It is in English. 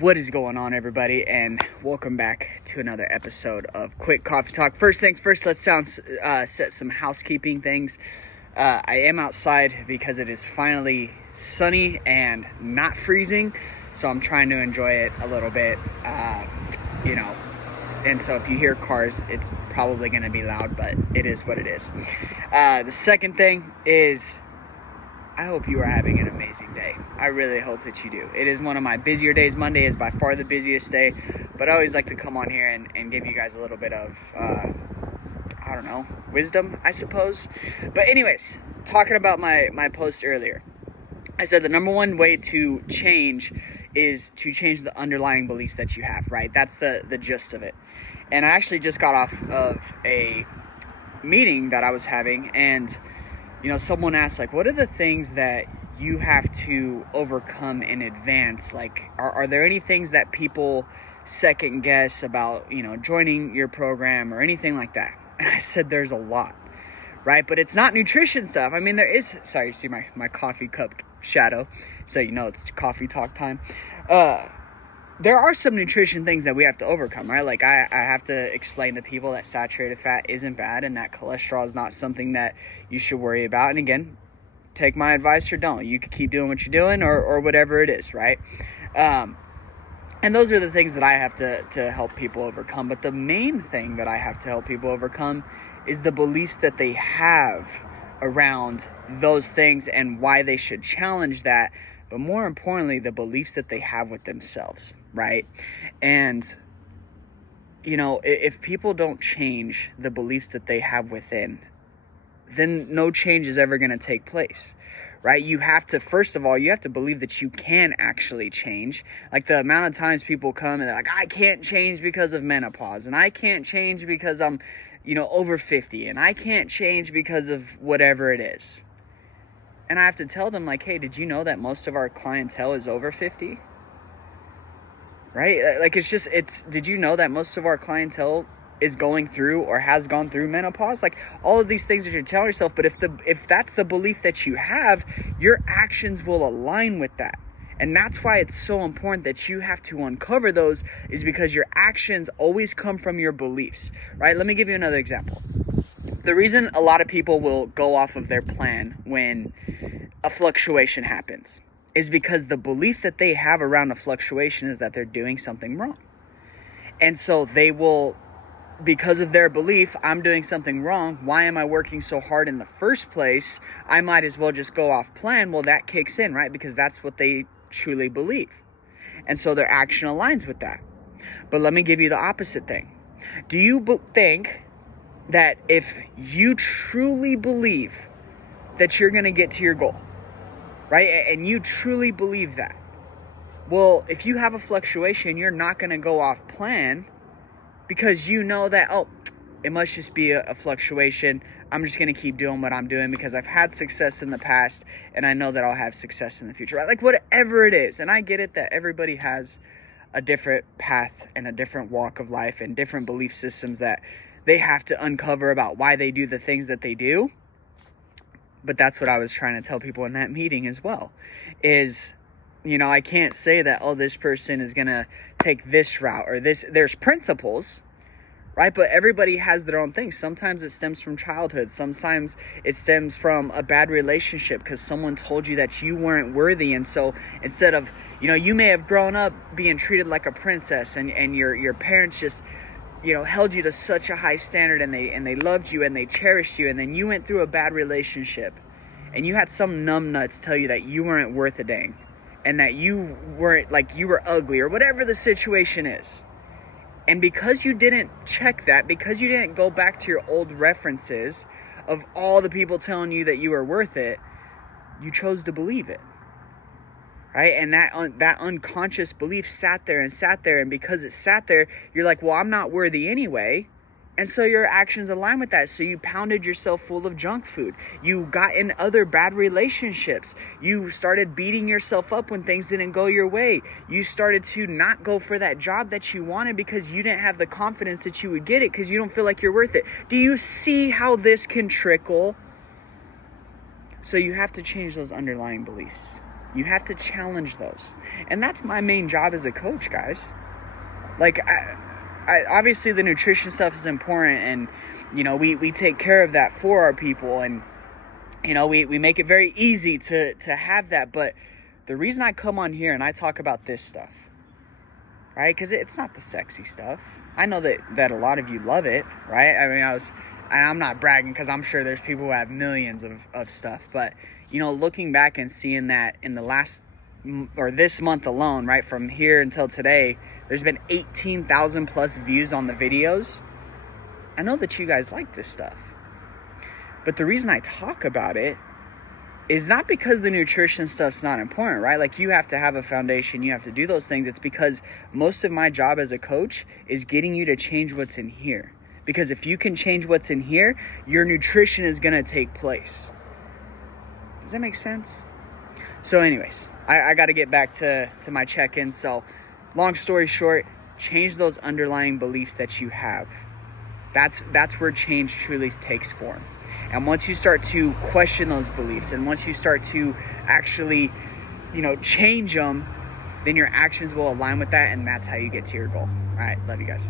What is going on, everybody, and welcome back to another episode of Quick Coffee Talk. First things first, let's set some housekeeping things. I am outside because it is finally sunny and not freezing, so I'm trying to enjoy it a little bit, and so if you hear cars, it's probably going to be loud, but it is what it is. The second thing is, I hope you are having an amazing day. I really hope that you do. It is one of my busier days. Monday is by far the busiest day, but I always like to come on here and give you guys a little bit of, wisdom, I suppose. But anyways, talking about my post earlier, I said the number one way to change is to change the underlying beliefs that you have, right? That's the gist of it. And I actually just got off of a meeting that I was having, and someone asked, like, what are the things that you have to overcome in advance? Like, are there any things that people second guess about, joining your program or anything like that? And I said, there's a lot, right? But it's not nutrition stuff. I mean, there is, sorry, you see my coffee cup shadow, so it's coffee talk time. There are some nutrition things that we have to overcome, right? Like I have to explain to people that saturated fat isn't bad and that cholesterol is not something that you should worry about. And again, take my advice or don't. You can keep doing what you're doing or whatever it is, right? And those are the things that I have to help people overcome. But the main thing that I have to help people overcome is the beliefs that they have around those things and why they should challenge that. But more importantly, the beliefs that they have with themselves, right? And, if people don't change the beliefs that they have within, then no change is ever going to take place, right? You have to, first of all, you have to believe that you can actually change. Like the amount of times people come and they're like, I can't change because of menopause, and I can't change because I'm, over 50, and I can't change because of whatever it is. And I have to tell them, like, hey, did you know that most of our clientele is over 50? Right? Like, did you know that most of our clientele is going through or has gone through menopause? Like, all of these things that you're telling yourself, but if that's the belief that you have, your actions will align with that. And that's why it's so important that you have to uncover those, is because your actions always come from your beliefs, right? Let me give you another example. The reason a lot of people will go off of their plan when a fluctuation happens is because the belief that they have around a fluctuation is that they're doing something wrong. And so they will, because of their belief, I'm doing something wrong. Why am I working so hard in the first place? I might as well just go off plan. Well, that kicks in, right? Because that's what they truly believe. And so their action aligns with that. But let me give you the opposite thing. Do you think that if you truly believe that you're going to get to your goal, right? And you truly believe that, well, if you have a fluctuation, you're not going to go off plan, because you know that, it must just be a fluctuation. I'm just going to keep doing what I'm doing because I've had success in the past and I know that I'll have success in the future, right? Like whatever it is. And I get it that everybody has a different path and a different walk of life and different belief systems that they have to uncover about why they do the things that they do. But that's what I was trying to tell people in that meeting as well, is, I can't say that, this person is going to take this route or this. There's principles, right? But everybody has their own thing. Sometimes it stems from childhood. Sometimes it stems from a bad relationship because someone told you that you weren't worthy. And so instead of, you may have grown up being treated like a princess and your parents just, held you to such a high standard, and they loved you and they cherished you. And then you went through a bad relationship and you had some numbnuts tell you that you weren't worth a dang and that you weren't, like, you were ugly or whatever the situation is. And because you didn't check that, because you didn't go back to your old references of all the people telling you that you were worth it, you chose to believe it, right? And that unconscious belief sat there. And because it sat there, you're like, well, I'm not worthy anyway. And so your actions align with that. So you pounded yourself full of junk food. You got in other bad relationships. You started beating yourself up when things didn't go your way. You started to not go for that job that you wanted because you didn't have the confidence that you would get it because you don't feel like you're worth it. Do you see how this can trickle? So you have to change those underlying beliefs. You have to challenge those. And that's my main job as a coach, guys. Like, I obviously the nutrition stuff is important, and, you know, we take care of that for our people, and, you know, we make it very easy to have that. But the reason I come on here and I talk about this stuff, right? Because it's not the sexy stuff. I know that a lot of you love it, right? I mean, and I'm not bragging, because I'm sure there's people who have millions of stuff. But, you know, looking back and seeing that in the last, or this month alone, right, from here until today, there's been 18,000 plus views on the videos. I know that you guys like this stuff. But the reason I talk about it is not because the nutrition stuff's not important, right? Like, you have to have a foundation, you have to do those things. It's because most of my job as a coach is getting you to change what's in here. Because if you can change what's in here, your nutrition is going to take place. Does that make sense? So anyways, I got to get back to my check-in. So long story short, change those underlying beliefs that you have. That's where change truly takes form. And once you start to question those beliefs, and once you start to actually, you know, change them, then your actions will align with that, and that's how you get to your goal. All right, love you guys.